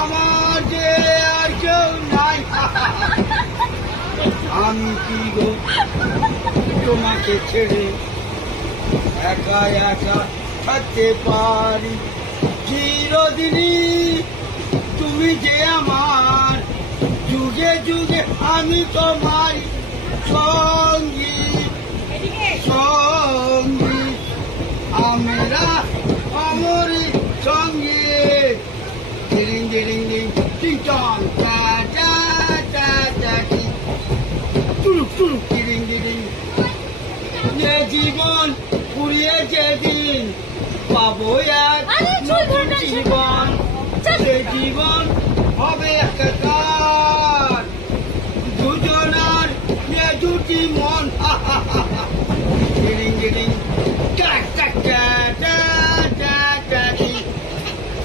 আমার যে আর কেউ নাই, আমি কি গো তোমাকে ছেড়ে একা একা থাকতে পারি চিরদিনই? তুমি যে আমার, যুগে যুগে আমি তোমার সঙ্গী সঙ্গী, আমরা অমরি সঙ্গী। ডিং ডিং ডিং টিং টং টা টা টা টা টি টুলুক টুলুক ডিং ডিং। যে জীবন ফুরিয়ে যেদিন পাবো এক নতুন জীবন, সে জীবন হবে একটা